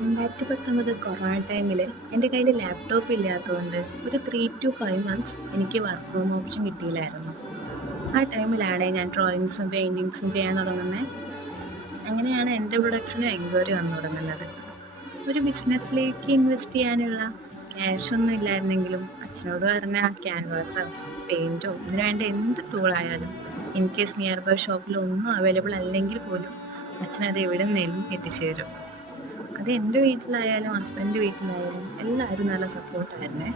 2019 corona ടൈമിൽ എൻ്റെ കയ്യിൽ ലാപ്ടോപ്പ് ഇല്ലാത്തതുകൊണ്ട് ഒരു 3 to 5 months എനിക്ക് വർക്ക് ഫ്രം ഓപ്ഷൻ കിട്ടിയില്ലായിരുന്നു. ആ ടൈമിലാണ് ഞാൻ ഡ്രോയിങ്സും പെയിൻറ്റിങ്സും ചെയ്യാൻ തുടങ്ങുന്നത്. അങ്ങനെയാണ് എൻ്റെ പ്രൊഡക്ട്സിന് എൻക്വയറി വന്നു തുടങ്ങുന്നത്. ഒരു ബിസിനസ്സിലേക്ക് ഇൻവെസ്റ്റ് ചെയ്യാനുള്ള ക്യാഷൊന്നും ഇല്ലായിരുന്നെങ്കിലും അച്ഛനോട് പറഞ്ഞ ക്യാൻവാസോ പെയിൻറ്റോ ഇതിനു വേണ്ട എന്ത് ടൂളായാലും ഇൻ കേസ് നിയർ ബൈ ഷോപ്പിൽ ഒന്നും അവൈലബിൾ അല്ലെങ്കിൽ പോലും അച്ഛനത് എവിടെ നിന്നും എത്തിച്ചു തരും. അത് എൻ്റെ വീട്ടിലായാലും ഹസ്ബൻഡ് വീട്ടിലായാലും എല്ലാവരും നല്ല സപ്പോർട്ടായിരുന്നേ.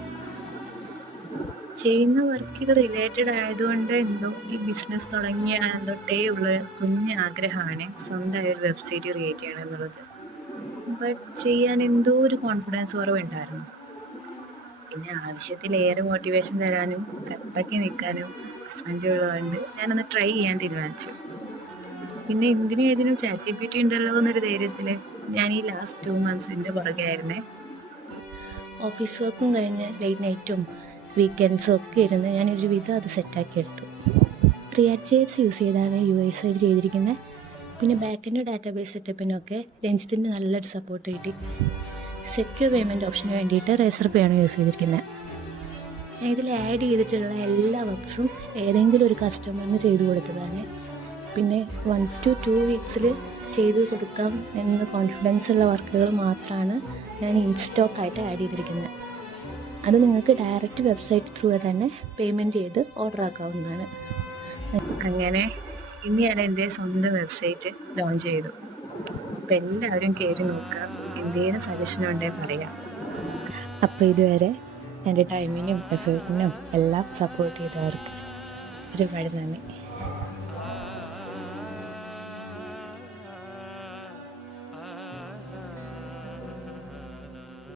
ചെയ്യുന്ന വർക്ക് ഇത് റിലേറ്റഡ് ആയതുകൊണ്ട് എന്തോ ഈ ബിസിനസ് തുടങ്ങിയ തൊട്ടേ ഉള്ള കുഞ്ഞ് ആഗ്രഹമാണ് സ്വന്തമായ ഒരു വെബ്സൈറ്റ് ക്രിയേറ്റ് ചെയ്യണം എന്നുള്ളത്. ബട്ട് ചെയ്യാൻ എന്തോ ഒരു കോൺഫിഡൻസ് കുറവുണ്ടായിരുന്നു. പിന്നെ ആവശ്യത്തിലേറെ മോട്ടിവേഷൻ തരാനും കട്ടക്കി നിൽക്കാനും ഹസ്ബൻഡ് ഉള്ളതുകൊണ്ട് ഞാനൊന്ന് ട്രൈ ചെയ്യാൻ തീരുമാനിച്ചു. പിന്നെ എന്തിനും ഏതിനും ChatGPT ഉണ്ടല്ലോ എന്നൊരു ധൈര്യത്തിൽ ഞാൻ ഈ ലാസ്റ്റ് 2 months പുറകെ ആയിരുന്നേ. ഓഫീസ് വർക്കും കഴിഞ്ഞ് ലേറ്റ് നൈറ്റും വീക്കെൻഡ്സും ഒക്കെ ഇരുന്ന് ഞാനൊരു വിധം അത് സെറ്റാക്കി എടുത്തു. React.js യൂസ് ചെയ്താണ് UI സൈഡ് ചെയ്തിരിക്കുന്നത്. പിന്നെ ബാക്കെൻഡ് ഡാറ്റാബേസ് സെറ്റപ്പിനൊക്കെ രഞ്ജിത്തിൻ്റെ നല്ലൊരു സപ്പോർട്ട് കിട്ടി. സെക്യൂർ പേയ്മെൻറ്റ് ഓപ്ഷന് വേണ്ടിയിട്ട് റേസർ പേ ആണ് യൂസ് ചെയ്തിരിക്കുന്നത്. ഞാൻ ഇതിൽ ആഡ് ചെയ്തിട്ടുള്ള എല്ലാ വർക്ക്സും ഏതെങ്കിലും ഒരു കസ്റ്റമറിന് ചെയ്തു കൊടുത്തതാണ്. പിന്നെ 1 to 2 weeks ചെയ്ത് കൊടുക്കാം എന്ന കോൺഫിഡൻസ് ഉള്ള വർക്കുകൾ മാത്രമാണ് ഞാൻ ഇൻസ്റ്റോക്കായിട്ട് ആഡ് ചെയ്തിരിക്കുന്നത്. അത് നിങ്ങൾക്ക് ഡയറക്റ്റ് വെബ്സൈറ്റ് ത്രൂ തന്നെ പേയ്മെൻറ്റ് ചെയ്ത് ഓർഡർ ആക്കാവുന്നതാണ്. അങ്ങനെ ഇനി ഞാൻ എൻ്റെ സ്വന്തം വെബ്സൈറ്റ് ലോഞ്ച് ചെയ്തു. അപ്പോൾ എല്ലാവരും കയറി നോക്കുക, എന്തെങ്കിലും സജഷൻ ഉണ്ടെങ്കിൽ പറയാം. അപ്പോൾ ഇതുവരെ എൻ്റെ ടൈമിനും എഫേർട്ടിനും എല്ലാം സപ്പോർട്ട് ചെയ്തവർക്ക് ഒരുപാട് നന്ദി.